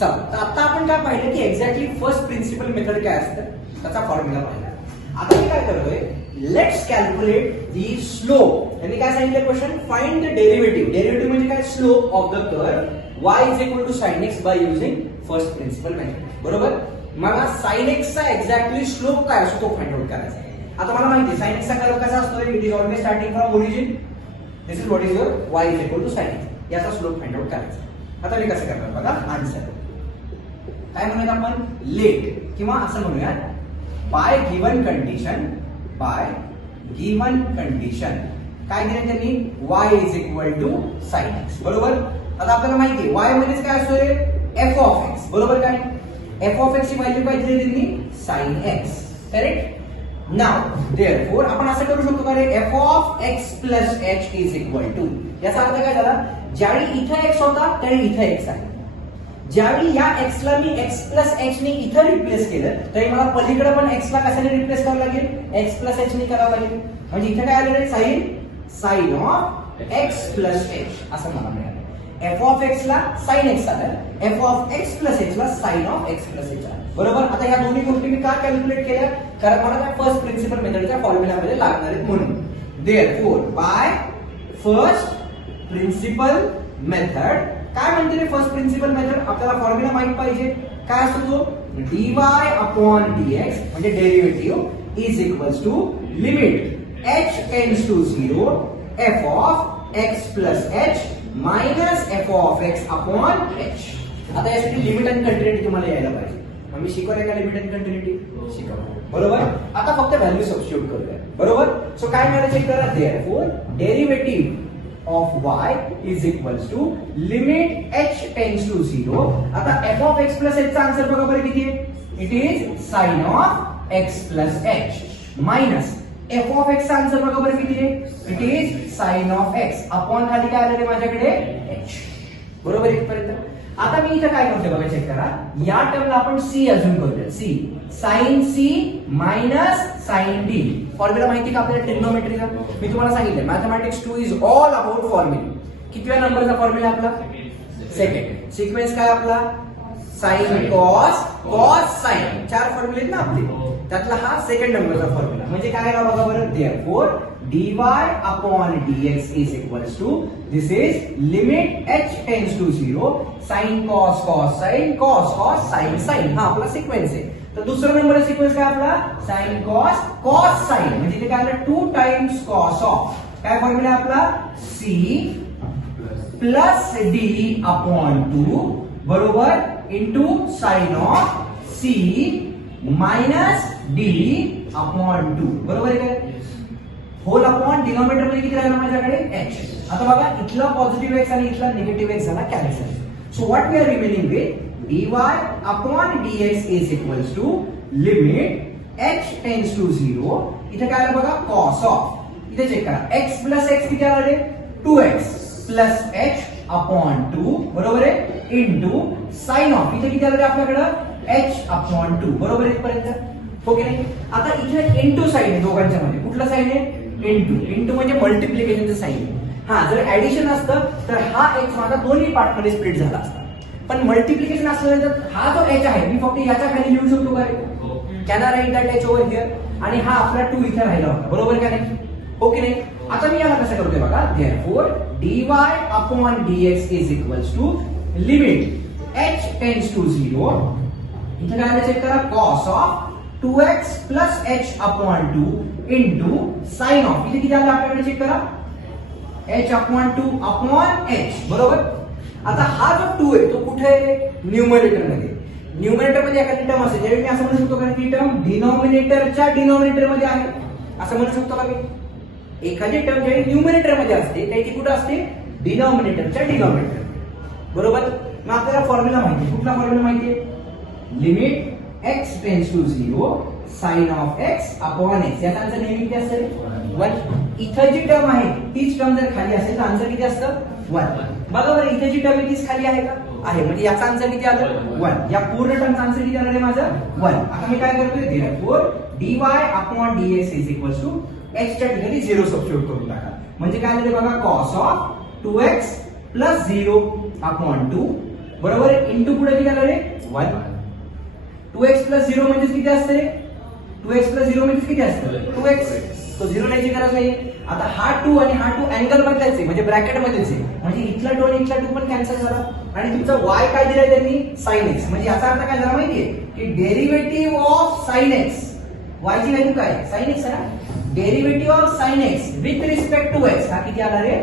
चला तर आता आपण काय पाहिलं की एक्झॅक्टली फर्स्ट प्रिन्सिपल मेथड काय असतं त्याचा फॉर्म्युला पाहिला. आता मी काय करतोय, लेट्स कॅल्क्युलेट दी स्लोप. त्यांनी काय सांगितलं question, find the derivative. Derivative म्हणजे काय, slope of the curve y is equal to sin x by using first principle method. बरोबर, मला sin x चा एक्झॅक्टली स्लोप काय असतो तो फाइंड आउट करायचा आहे. आता मला माहिती आहे sin x चा कर्व कसा असतो, it is always starting from origin. This is what is your y is equal to sin x. याचा स्लोप फाइंड आउट करायचा. आता मी कसं करणार बघा, आन्सर काय म्हणूयात आपण, लेट किंवा असं म्हणूयात by given condition. By given condition काय दिलं त्यांनी, y is equal to sin x. बरोबर, आता आपल्याला माहिती आहे y मध्येच काय असतोय, f ऑफ x. बरोबर, काय f ऑफ x ची व्हॅल्यू काय दिली त्यांनी, sin x. Correct. Now therefore आपण असं करू शकतो का रे, f of x plus h is equal to. याचा अर्थ काय झाला, ज्यावेळी इथं x होता त्यावेळी इथं x आहे. ज्यावेळी या x ला मी x प्लस h ने इथं रिप्लेस केलं तरी मला पलीकडे पण x ला कशाने रिप्लेस करावं लागेल, x प्लस h ने करावं लागेल. म्हणजे इथे काय आलेलं आहे, sin of x plus h असं मला मिळालं. f ऑफ x ला sin x आलं, f of x plus h ला sin of x plus h आलं. बरोबर. आता या दोन्ही गोष्टी मी का कॅल्क्युलेट केल्या, कारण मला त्या फर्स्ट प्रिन्सिपल मेथडच्या फॉर्म्युलामध्ये लागणार आहेत म्हणून. Therefore by first principle method, काय म्हणते रे फर्स्ट प्रिन्सिपल मेथड, आपल्याला फॉर्म्युला माहित पाहिजे. काय असतो तो, dy अपॉन dx म्हणजे derivative is equals to limit h tends to 0 f of x plus h minus f of x upon h. आता यासाठी लिमिट अँड कंटिन्यूटी तुम्हाला यायला पाहिजे. आम्ही शिकवलंय का लिमिट अँड कंटिन्यूटी, शिकवलं. बरोबर. आता फक्त व्हॅल्यू सबस्टिट्यूट करूया. बरोबर. सो काय मिळालं चेक करा, therefore derivative of y is equals to limit h tends to 0. आता f of x plus h चा आन्सर बघा बरं किती आहे, it is sin of x plus h minus f of x चा आन्सर बघा बरं किती आहे, it is sin of x upon खाली काय आलेलं माझ्याकडे h. बरोबर इथपर्यंत. आता मी इथं काय करतोय बघा, चेक करा, या टर्मला आपण c अजून करूया. c sin c minus sin d. Formula माहिती का आपल्याला ट्रिग्नोमेट्रीचा, मी तुम्हाला सांगितलं mathematics 2 is all about formula. कितव्या नंबरचा फॉर्म्युला आपला, सेकंड. सिक्वेन्स काय आपला, sin cos cos sin. 4 फॉर्म्युले आहेत ना आपले, त्यातला हा सेकंड नंबरचा फॉर्म्युला. म्हणजे काय आहे बघा बरं, therefore dy upon dx is equals to, this is limit h tends to 0 sin cos cos sin cos cos sin sin. हा आपला सिक्वेन्स आहे. तर दुसरा नंबरचा सिक्वेन्स काय आपला, sin cos cos sin. म्हणजे इथे काय आलं, 2 टाइम्स cos ऑफ, काय फॉर्म्युला आपला, c प्लस d अपॉन 2 बरोबर into sin of c minus d upon 2. बरोबर आहे काय, होल अपॉन डिनॉमिनेटर मध्ये किती राहिलं माझ्याकडे, h. आता बघा, इथला पॉझिटिव्ह x आणि इथला निगेटिव्ह x झाला cancel. So what we are remaining with, dy upon dx is equals to limit h tends to 0. इथे काय आलं बघा, cos ऑफ, इथे चेक करा, x प्लस x किती आले, 2x प्लस h अपॉन 2 बरोबर आहे इंटू sin ऑफ, इथे किती आलं आपल्याकडे h अपॉन 2. बरोबर इथपर्यंत, हो की नाही. आता इथे इंटू साइन आहे दोघांच्या मध्ये, कुठला साइन आहे, इंटू. इंटू म्हणजे मल्टिप्लिकेशनचं साइन. हा जर ऍडिशन असतं तर हा x माझा दोन्ही पार्ट मध्ये स्प्लिट झाला असता, पण मल्टिप्लिकेशन असलं तर हा जो h आहे मी फक्त याच्या खाली लिहू शकतो काय, can I write that h over here, आणि हा आपला 2 इथे राहिला होता. बरोबर का नाही, हो की नाही. आता मी याला कसं करतोय बघा, therefore dy upon dx is equals to limit h tends to 0. इथे काय चेक करा, cos of 2x plus h upon 2 into sine of, इथे किती आलं आपल्याकडे चेक करा, h अपॉन 2 अपॉन h. बरोबर. आता हा जो 2 आहे तो कुठे आहे, न्यूमरेटर मध्ये. न्यूमरेटर मध्ये एखादी टर्म असेल, ज्यावेळी मी असं म्हणू शकतो का ती टर्म डिनॉमिनेटरच्या डिनॉमिनेटर मध्ये आहे, असं म्हणू शकतो का मी. एखादी टर्म ज्यावेळी न्यूमरेटर मध्ये असते त्याची कुठे असते, डिनॉमिनेटरच्या डिनॉमिनेटर. बरोबर. मग आपल्याला फॉर्म्युला माहिती, कुठला फॉर्म्युला माहिती आहे, limit x tends to 0 sin of x upon x. याचा आन्सर नेहमी किती असेल, 1. इथं जी टर्म आहे तीच टर्म जर खाली असेल तर आन्सर किती असतं, 1. बघा बरं, इथे जी टर्म आहे तीच खाली आहे का, आहे. म्हणजे याचा आन्सर किती आलं, 1. या पूर्ण टर्मचा आन्सर किती आलं आहे माझं, 1. आता मी काय करतोय, therefore dy upon dx is equals to h च्या ठिकाणी 0 सबस्टिट्यूट करून टाका. म्हणजे काय आलं बघा, cos of 2x plus 0 upon 2 बरोबर आहे. इंटू पुढे किती आलं रे 1. 2x प्लस 0 म्हणजे किती असतं रे 2x प्लस 0 म्हणजे किती असतं 2x. तो 0 लिहायची गरज नाही. आता हा 2 आणि हा 2 अँगल मधलाच आहे म्हणजे ब्रॅकेट मध्येच आहे म्हणजे इथला 2 आणि इथला 2 पण कॅन्सल झाला आणि तुमचा y काय दिलाय त्यांनी sin x. म्हणजे याचा अर्थ काय झाला माहितीये की derivative of sin x, y ची व्हॅल्यू काय sin x आहे ना, derivative of sin x with respect to x हा किती आला रे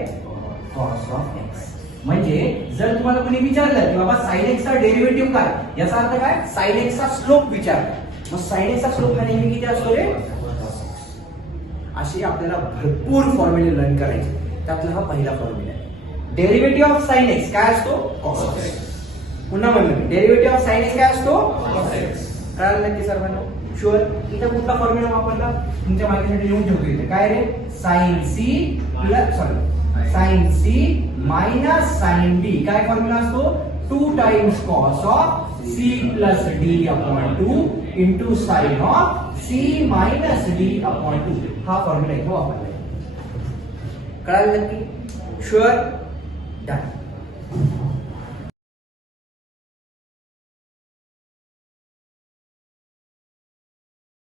cos of x. म्हणजे जर तुम्हाला कोणी विचारलं की बाबा sin x चा डेरिव्हेटिव्ह काय, याचा अर्थ काय sin x चा स्लोप विचार. मग sin x चा स्लोप हा नेहमी किती असतो रे. अशी आपल्याला भरपूर फॉर्म्युले लर्न करायचे. त्यातला हा पहिला फॉर्म्युला आहे. डेरिव्हेटिव्ह ऑफ sin x काय असतो cos x. पुन्हा म्हणलं डेरिव्हेटिव्ह ऑफ sin x काय असतो cos x. कळालं नक्की सर्वांना. शुअर. इथं कुठला फॉर्म्युला वापरला तुमच्या मार्केटसाठी लिहून ठेवतो इथे. काय रे sin c plus sin c minus sin d. काय फॉर्म्युला असतो 2 times cos of c plus d upon 2 into sin of c minus d upon 2. हा फॉर्म्युला इथे वापरलाय. कळालं नक्की. शुअर. डन.